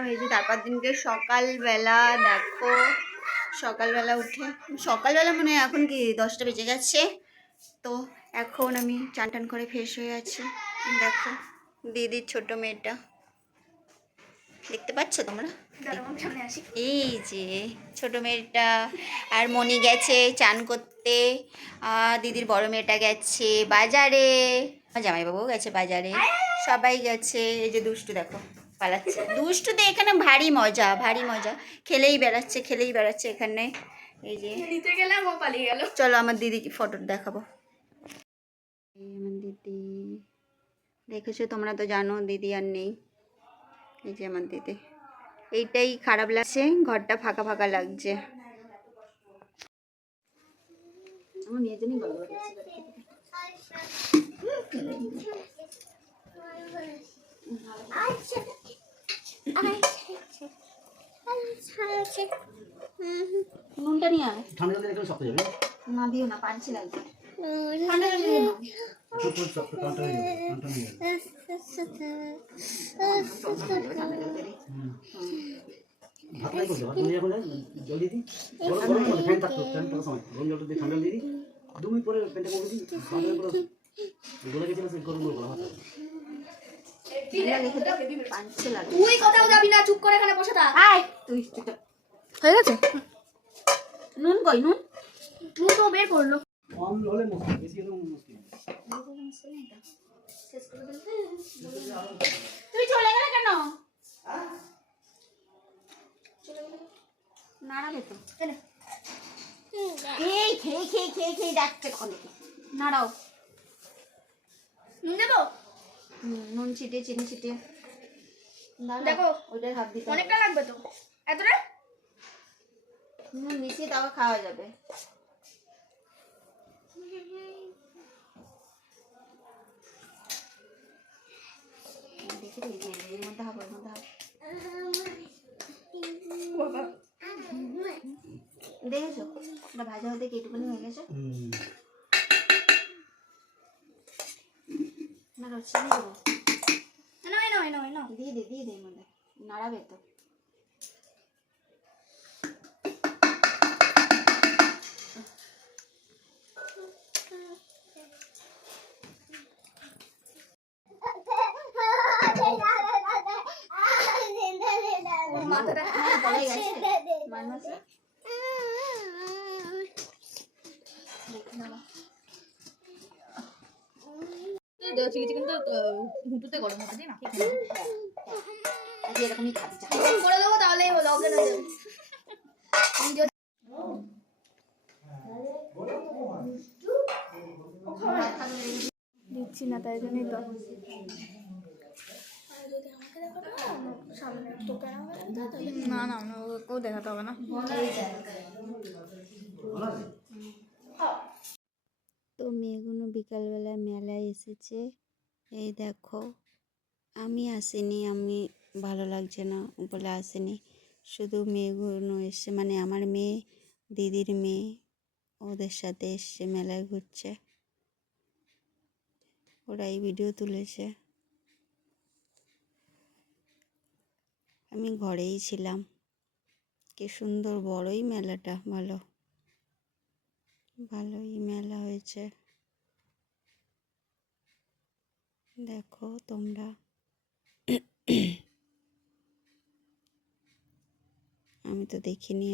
গেছিলাম। এই যে তারপর দিনকে সকালবেলা দেখো, সকালবেলা উঠে, সকালবেলা মানে এখন কি 10টা বেজে গেছে। তো এখন আমি চান টান করে ফ্রেশ হয়ে আছি। দেখো দিদির ছোট মেয়েটা, দেখতে পাচ্ছ তোমরা? এই যে ছোট মেয়েটা। আর মনি গেছে চান করতে, দিদির বড় মেয়েটা গেছে বাজারে, জামাইবাবুও গেছে বাজারে, সবাই গেছে। এই যে দুষ্টু দেখো পালাচ্ছে, দুষ্টুতে এখানে ভারী মজা, ভারী মজা, খেলেই বেড়াচ্ছে, খেলেই বেড়াচ্ছে এখানে। এই যে নিতে গেলাম ও পালিয়ে গেল। চলো আমার দিদিকে ফটো দেখাবো। এই আমার দিদি, দেখেছো তোমরা তো জানো দিদি আর নেই। এই যে আমার দিদি, এইটাই খারাপ লাগছে, ঘরটা ফাঁকা ফাঁকা লাগছে। আমার মেয়ের জন্যই গলা করছে। নুনটা নিয়ে আয়। ঠান্ডা জল দিলে শক্ত যাবে না, দিও না, পাঞ্চি লাগবে। ঠান্ডা জল দিও না, ছোট শক্ত ঠান্ডা হয়ে যাবে, ঠান্ডা হয়ে যাবে। ভাত নাই করতে, ভাত নিয়ে এখন জল দিয়ে দিই, গরম গরম করে ফ্যান থাকতো, ফ্যান থাকার সময় গরম জলটা দিয়ে ঠান্ডা দিয়ে দিই, 2 মিনিট পরে ফ্যানটা করে দিই, ভাতের পুরো গলে গেছিল, সেই গরম গরম ভাত। তুই কোথাও যাবি না, চুপ করে এখানে বসে থাক। আয় তুই, হয়ে গেছে। নুন কই, নুন নুন তো বের করলো। কম হলে মুশকিল, বেশি হলে মুশকিল। তুই চলে গেলে কেন? নাড়াবে তো, এই খেয়ে খেয়ে খেয়ে খেয়ে ডাকছে কখন, নাড়াও। নুন দেবো? নুন ছিটিয়ে, চিনি ছিটিয়ে দেখো, ওইটাই হাত দিতে অনেকটা লাগবে তো, এতটা নুন মিশিয়ে তারপর খাওয়া যাবে। দেখি এর মধ্যে হবে, এর মধ্যে হবে। দেখেছো ওটা ভাজা হতে কেটুকুনি হয়ে গেছে। না চিনি দেবো, দিয়ে দে, দিয়ে দে, এর মধ্যে নাড়াবে তো। মাথাটা পড়ে গেছে মানুষ। চিলি চিকেন তো হুটুতে গরম হবে না, এরকমই খাবি করে দেবো, তাহলেই হলো, ওকে না দিচ্ছি না, তাই জন্যই তো। না না, ওকেও দেখাতে হবে না। তো মেয়েগুলো বিকালবেলা মেলায় এসেছে। এই দেখো আমি আসিনি, আমি ভালো লাগছে না বলে আসিনি, শুধু মেয়েগুলো এসছে, মানে আমার মেয়ে, দিদির মেয়ে, ওদের সাথে এসছে, মেলায় ঘুরছে, ওরা এই ভিডিও তুলেছে। আমি ঘরেই ছিলাম। কি সুন্দর বড়ই মেলাটা, ভালোই মেলা হয়েছে, দেখো তোমরা। আমি তো দেখিনি,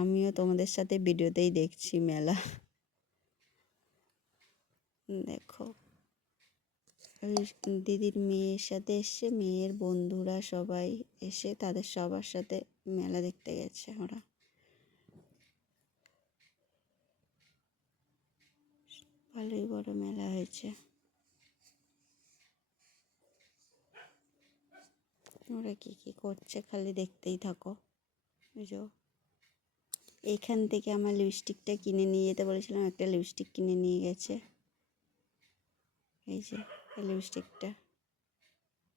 আমিও তোমাদের সাথে ভিডিওতেই দেখছি মেলা। দেখো দিদির মেয়ের সাথে এসছে, মেয়ের বন্ধুরা সবাই এসে তাদের সবার সাথে মেলা দেখতে গেছে ওরা। ভালোই বড় মেলা হয়েছে। ওরা কি কি করছে খালি দেখতেই থাকো। বুঝো, এইখান থেকে আমার লিপস্টিকটা কিনে নিয়ে যেতে বলেছিলাম, একটা লিপস্টিক কিনে নিয়ে গেছে। এই যে লিপস্টিকটা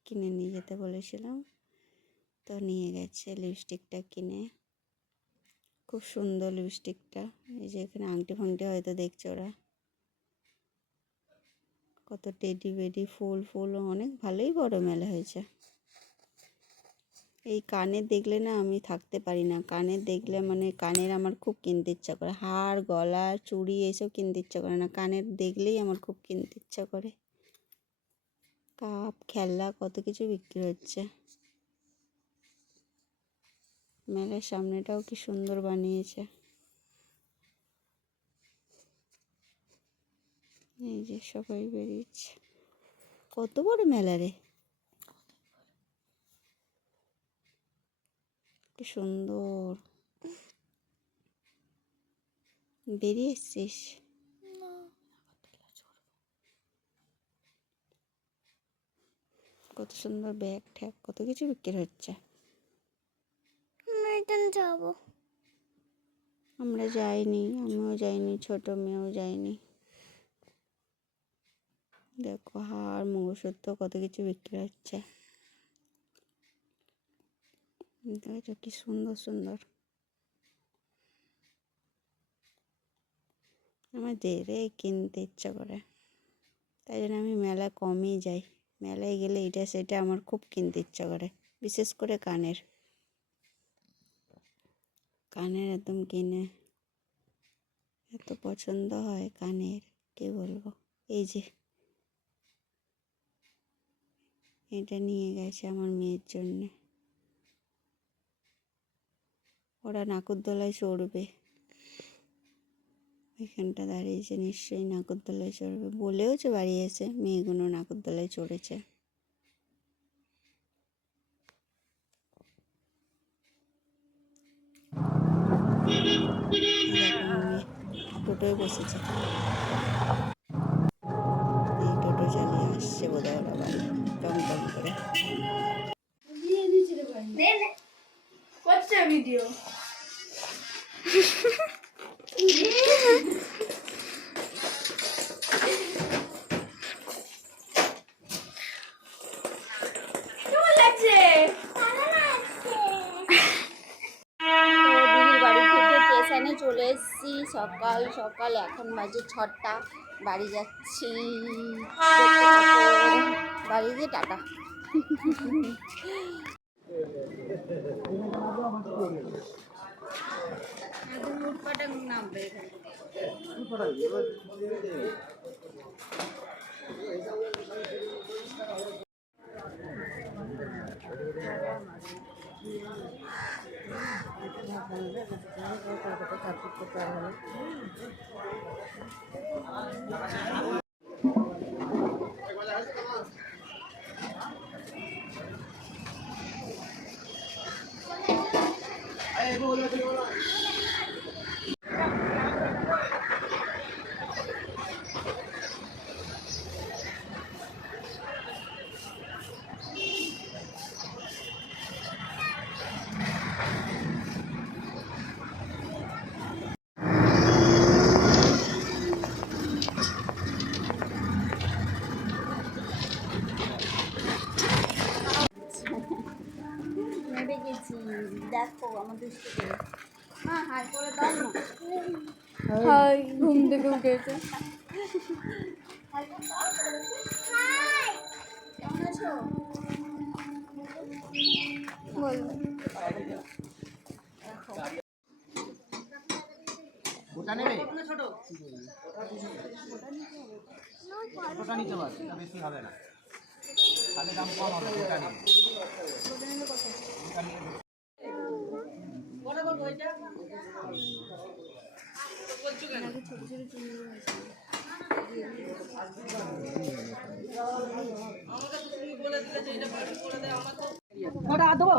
কিনে নিয়ে যেতে বলেছিলাম, তো নিয়ে গেছে লিপস্টিকটা কিনে। খুব সুন্দর লিপস্টিকটা। এই যে এখানে আংটি ফাংটি হয়তো দেখছে ওরা, কত টেডি বেডি, ফুল ফুল, অনেক ভালোই বড় মেলা হয়েছে। এই কানের দেখলে না আমি থাকতে পারি না, কানের দেখলে মানে কানের আমার খুব কিনতে ইচ্ছা করে, হার গলা চুড়ি এইসব কিনতে ইচ্ছা করে না, কানের দেখলেই আমার খুব কিনতে ইচ্ছা করে। কাপ খেলনা কত কিছু বিক্রি হচ্ছে। মেলার সামনেটাও কি সুন্দর বানিয়েছে। এই যে সবাই বেরিয়েছে। কত বড় মেলা রে, কি সুন্দর। বেরিয়ে এসছিস? কত সুন্দর ব্যাগ ঠ্যাগ কত কিছু বিক্রি হচ্ছে। যাবো, আমরা যাইনি, আমিও যাইনি, ছোট মেয়েও যায়নি। দেখো হার মঙ্গলসূত্র কত কিছু বিক্রি হচ্ছে। দেখো কি সুন্দর সুন্দর। আমার দেরে কিনতে ইচ্ছা করে, তাই জন্য আমি মেলা কমই যাই। মেলায় গেলে এটা সেটা আমার খুব কিনতে ইচ্ছা করে, বিশেষ করে কানের। কানের একদম কিনে এত পছন্দ হয় কানের, কি বলবো। এই যে এটা নিয়ে গেছে আমার মেয়ের জন্যে, ওরা নাগরদোলায় চড়বে। ওইখানটা দাঁড়িয়েছে, নিশ্চয়ই নাগরদোলায় চড়বে, বলেওছে বাড়ি এসে মেয়েগুলো নাগরদোলায় চড়েছে। দেখো আমার মেয়ে টোটোয় বসেছে, এই টোটো চালিয়ে আসছে বোধহয় ওরা বাড়ি টমটম করে। ভিডিও কেমন লাগছে? দিদির বাড়ি থেকে স্টেশনে চলে এসেছি সকাল সকাল, এখন বাজে 6টা। বাড়ি যাচ্ছি, দেখতে থাকো। বাড়ি গিয়ে টাটা। নামবে নেবে গেছি, দেখো আমার দুষ্টু করে। হ্যাঁ হাই করে দাও না। হাই, ঘুম থেকে উঠেছে। কেমন আছো? বলবো ওটা নেবে ছোট ওটা নিতে পারে, এটা বেশি হবে না, তাহলে দাম কম হবে। ওটা নেবে ওটা দেবো।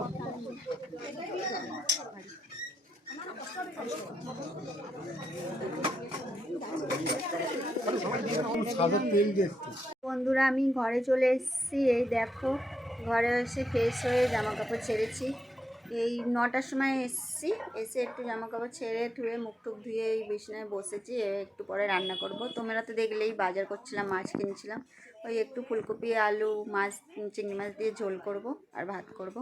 বন্ধুরা আমি ঘরে চলে এসেছি, এই দেখো ঘরে এসে ফ্রেশ হয়ে জামা কাপড় ছেড়েছি। এই 9টার সময় এসেছি, এসে একটু জামা কাপড় ছেড়ে ধুয়ে মুখ টুক ধুয়ে এই বিছানায় বসেছি। একটু পরে রান্না করব। তোমরা তো দেখলেই বাজার করছিলাম, মাছ কিনছিলাম। ওই একটু ফুলকপি আলু মাছ চিংড়ি মাছ দিয়ে ঝোল করব আর ভাত করব।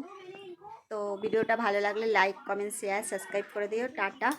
তো ভিডিওটা ভালো লাগলে লাইক কমেন্ট শেয়ার সাবস্ক্রাইব করে দিও। টাটা।